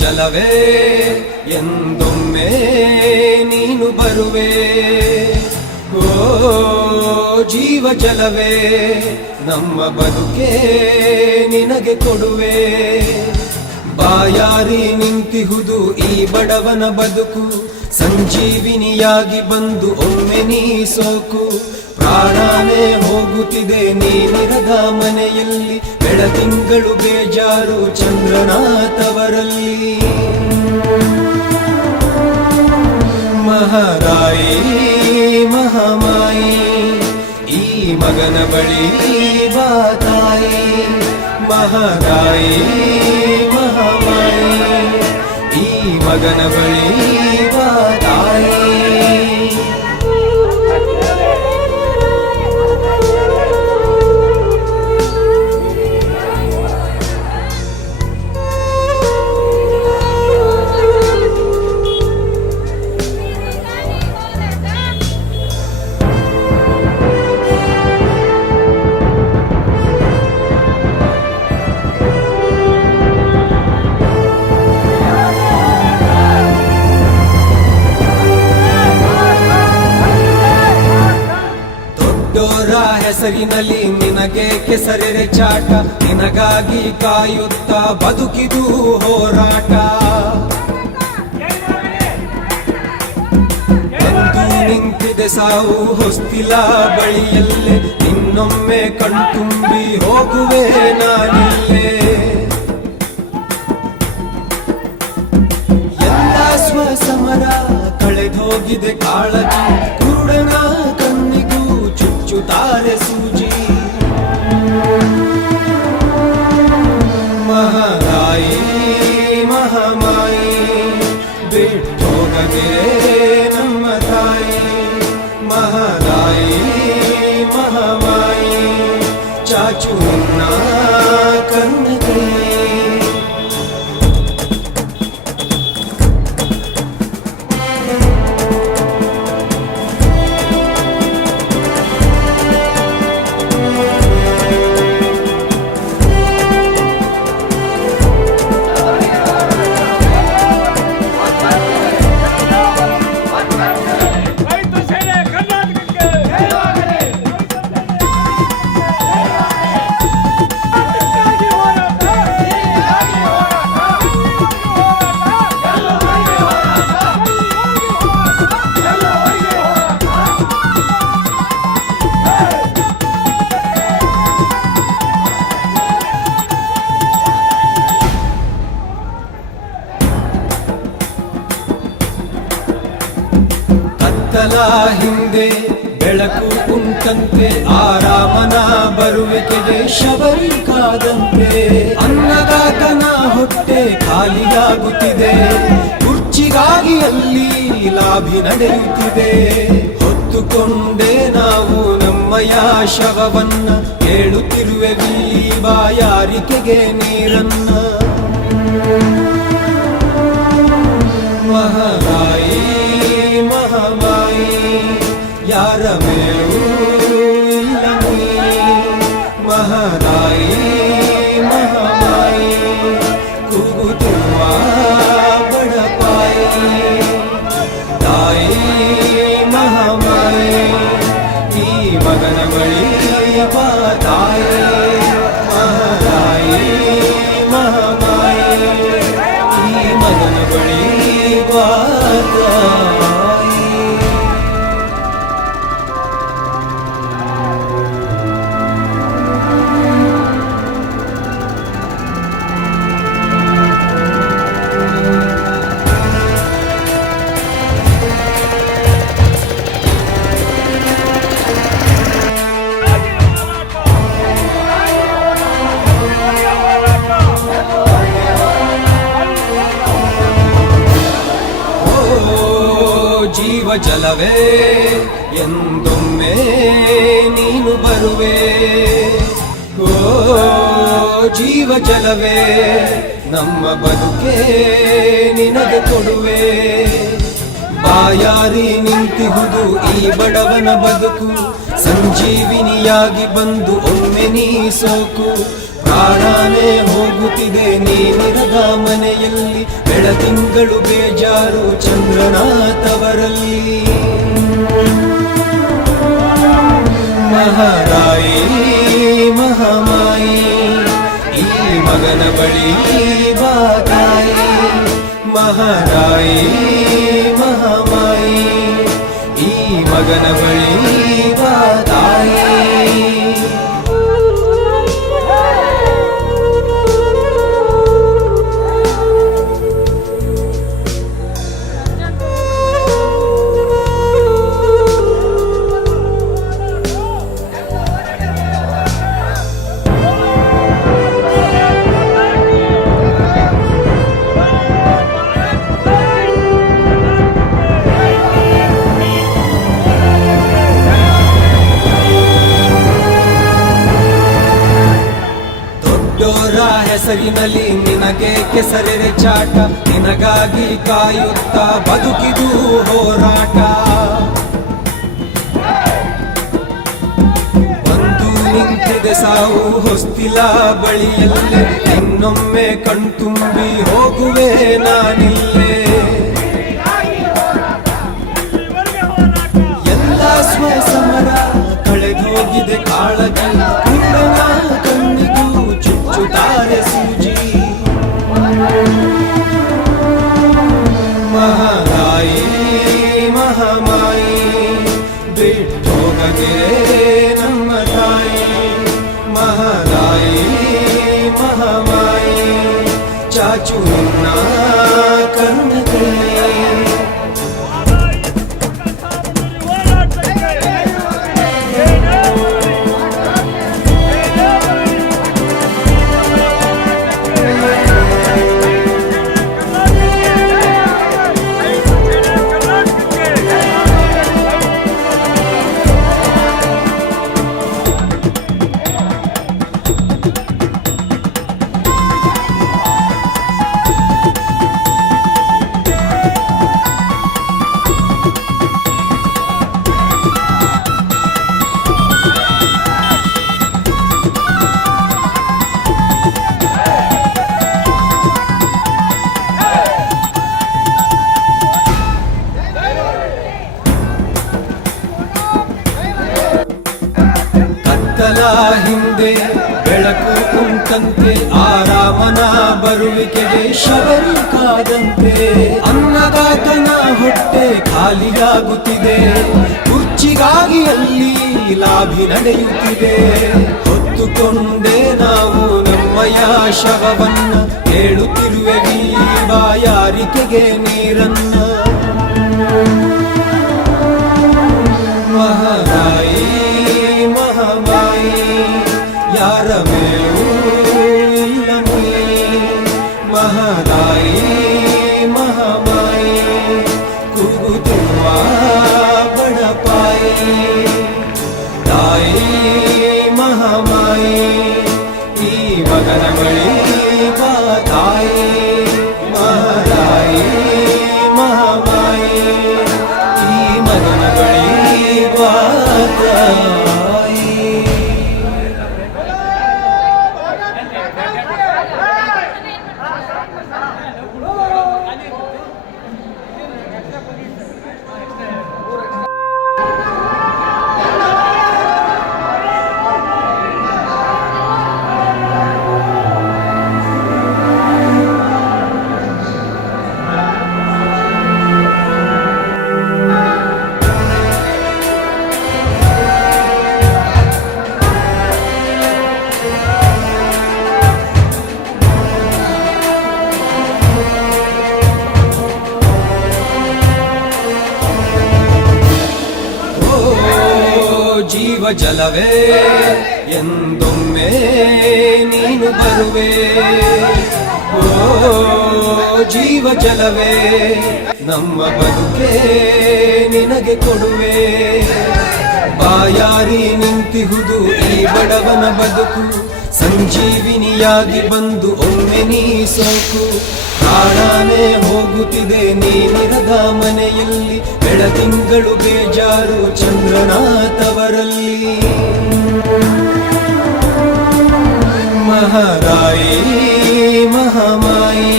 ಜಲವೇ ಎಂದೊಮ್ಮೆ ನೀನು ಬರುವೆ. ಓ ಜೀವ ಜಲವೇ ನಮ್ಮ ಬದುಕೆ ನಿನಗೆ ಕೊಡುವೆ. ಬಾಯಾರಿ ನಿಂತಿಹುದು ಈ ಬಡವನ ಬದುಕು, ಸಂಜೀವಿನಿಯಾಗಿ ಬಂದು ಒಮ್ಮೆ ನೀ ಸೋಕು. ಪ್ರಾಣನೇ ಹೋಗುತ್ತಿದೆ ನೀನಿರದ ಮನೆಯಲ್ಲಿ, ಬೆಳದಿಂಗಳು ಬೇಜಾರು ಚಂದ್ರನಾಥವರಲ್ಲಿ. ಮಹಾರಾಯಿ ಮಹಾಮಾಯಿ ಈ ಮಗನ ಬಳಿ ಬಾ ತಾಯಿ. ಮಹಾರಾಯಿ ಮಹಾಮಾಯಿ ಈ ಮಗನ ಬಳಿ ಬಾ ತಾಯಿ. ಹೆಸರಿನಲ್ಲಿ ನಿನಗೆ ಕೆಸರೆರೆ ಚಾಟ, ನಿನಗಾಗಿ ಕಾಯುತ್ತಾ ಬದುಕಿದು ಹೋರಾಟ. ಬಂದು ನಿಂತಿದೆ ಸಾವು ಹೊಸ್ತಿಲ ಬಳಿಯಲ್ಲೇ, ಇನ್ನೊಮ್ಮೆ ಕಣ್ತುಂಬಿ ಹೋಗುವೆ ನಾನಿಲ್ಲೇ. ಎಲ್ಲ ಸ್ವಸಮರ ಕಳೆದೋಗಿದೆ ಕಾಳಜಿ, ಕುರುಡನ ಕಣ್ಣಿಗೂ ಚುಚ್ಚುತ್ತಾರೆ ಸೂಜಿ. ಮಹಾರಾಯಿ ಮಹಾಮಾಯಿ ಬಿಟ್ಟೋಗದೆ ನಮ್ಮ ತಾಯಿ. ಮಹಾರಾಯಿ ಮಹಾಮಾಯಿ ಚಾಚು ನಿನ್ನ ಕರುಣೆಗೆ. ಹಿಂದೆ ಬೆಳಕು ಉಂಟಂತೆ, ಆರಾಮನ ಬರುವಿಕೆಗೆ ಶಬರಿ ಕಾದಂತೆ. ಅನ್ನದಾತನ ಹೊಟ್ಟೆ ಖಾಲಿಯಾಗುತ್ತಿದೆ, ಕುರ್ಚಿಗಾಗಿ ಅಲ್ಲಿ ಲಾಭಿ ನಡೆಯುತ್ತಿದೆ. ಹೊತ್ತುಕೊಂಡೇ ನಾವು ನಮ್ಮಯ ಶವವನ್ನ, ಹೇಳುತ್ತಿರುವೆ ಬಾಯಾರಿಕೆಗೆ ನೀರನ್ನ. ಮಹಾರಾಯಿ ಮಹಾಮಾಯಿ ಯಾರ ಮೇಲೂ ಇಲ್ಲ ನೀ. ಮಹಾರಾಯಿ ಮಹಾಮಾಯಿ ಕೂಗುತ್ತಿರುವ ಬಡಪಾಯಿ. ತಾಯಿ ಮಹಾಮಾಯಿ ಈ ಮಗನ ಬಳಿ ಬಾ ತಾಯಿ. ಮಹಾರಾಯಿ ಮಹಾಮಾಯಿ ಈ ಮಗನ ಬಳಿ ಬಾ ತಾಯಿ. ಜೀವ ಜಲವೇ ಎಂದೊಮ್ಮೆ ನೀನು ಬರುವೆ. ಓ ಜೀವ ಜಲವೇ ನಮ್ಮ ಬದುಕೆ ನಿನಗೆ ಕೊಡುವೆ. ಬಾಯಾರಿ ನಿಂತಿಹುದು ಈ ಬಡವನ ಬದುಕು, ಸಂಜೀವಿನಿಯಾಗಿ ಬಂದು ಒಮ್ಮೆ ನೀ ಸೋಕು. ಪ್ರಾಣನೇ ಹೋಗುತ್ತಿದೆ ನೀನಿರದ ಮನೆಯಲ್ಲಿ, ಬೆಳತಿಂಗಳು ಬೇಜಾರು ಚಂದ್ರನ ತವರಲ್ಲಿ. ಮಹಾರಾಯಿ ಮಹಾಮಾಯಿ ಈ ಮಗನ ಬಳಿ ಬಾ ತಾಯಿ. ಮಹಾರಾಯಿ ಮಹಾಮಾಯಿ ಈ ಮಗನ ಬಳಿ ಬಾ ತಾಯಿ. ಹೆಸರಿನಲ್ಲಿ ನಿನಗೆ ಕೆಸರೆರೆ ಚಾಟ, ನಿನಗಾಗಿ ಕಾಯುತ್ತಾ ಬದುಕಿದು ಹೋರಾಟ. ಬಂದು ನಿಂತಿದೆ ಸಾವು ಹೊಸ್ತಿಲ ಬಳಿಯಲ್ಲೇ, ಇನ್ನೊಮ್ಮೆ ಕಣ್ತುಂಬಿ ಹೋಗುವೆ ನಾನಿಲ್ಲೇ. ಎಲ್ಲ ಸ್ವಸಮರ ಕಳೆದೋಗಿದೆ ಕಾಳಜಿ, ಕಣ್ಣಿಗೂ ಚುಚ್ಚುತ್ತಾರೆ ಸೂಜಿ. ಮಹಾರಾಯಿ ಮಹಾಮಾಯಿ ಬಿಟ್ಟೋಗದೆ ನಮ್ಮ ತಾಯಿ. ಮಹಾರಾಯಿ ಮಹಾಮಾಯಿ ಚಾಚು ನಿನ್ನ ಕರುಣೆ. ಹಿಂದೆ ಬೆಳಕು ಕುಂತಂತೆ, ಆರಾಮನ ಬರುವಿಕೆಗೆ ಶಬರಿ ಕಾದಂತೆ. ಅನ್ನದಾತನ ಹೊಟ್ಟೆ ಖಾಲಿಯಾಗುತ್ತಿದೆ, ಕುರ್ಚಿಗಾಗಿ ಅಲ್ಲಿ ಲಾಭಿ ನಡೆಯುತ್ತಿದೆ. ಹೊತ್ತುಕೊಂಡೇ ನಾವು ನಮ್ಮಯ ಶವವನ್ನ, ಹೇಳುತ್ತಿರುವೆ ಬಾಯಾರಿಕೆಗೆ ನೀರನ್ನ. ಮಹಾರಾಯಿ ಮಹಾಮಾಯಿ ಯಾರ ಮೇಲೂ ಇಲ್ಲ ಮುಯಿ. ಮಹಾರಾಯಿ ಮಹಾಮಾಯಿ ಕೂಗುತ್ತಿರುವ ಬಡಪಾಯಿ. ತಾಯಿ ಮಹಾಮಾಯಿ ಈ ಮಗನ ಬಳಿ ಬಾ ತಾಯಿ. ಮಹಾರಾಯಿ ಮಹಾಮಾಯಿ ಈ ಮಗನ ಬಳಿ ಬಾ ತಾಯಿ. ಜೀವ ಜಲವೇ ಎಂದೊಮ್ಮೆ ನೀನು ಬರುವೆ. ಓ ಜೀವ ಜಲವೇ ನಮ್ಮ ಬದುಕೆ ನಿನಗೆ ಕೊಡುವೆ. ಬಾಯಾರಿ ನಿಂತಿಹುದು ಈ ಬಡವನ ಬದುಕು, ಸಂಜೀವಿನಿಯಾಗಿ ಬಂದು ಒಮ್ಮೆ ನೀ ಸೋಕು. ಪ್ರಾಣನೇ ಹೋಗುತ್ತಿದೆ ನೀನಿರದ ಮನೆಯಲ್ಲಿ, ಬೆಳತಿಂಗಳು ಬೇಜಾರು ಚಂದ್ರನ ತವರಲ್ಲಿ. ಮಹಾರಾಯಿ ಮಹಾಮಾಯಿ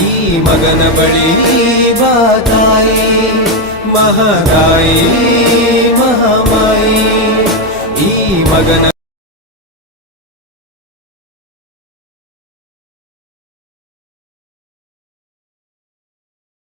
ಈ ಮಗನ ಬಳಿ ಬಾ ತಾಯಿ ಮಹಾರಾಯಿ ಮಹಾಮಾಯಿ ಈ ಮಗನ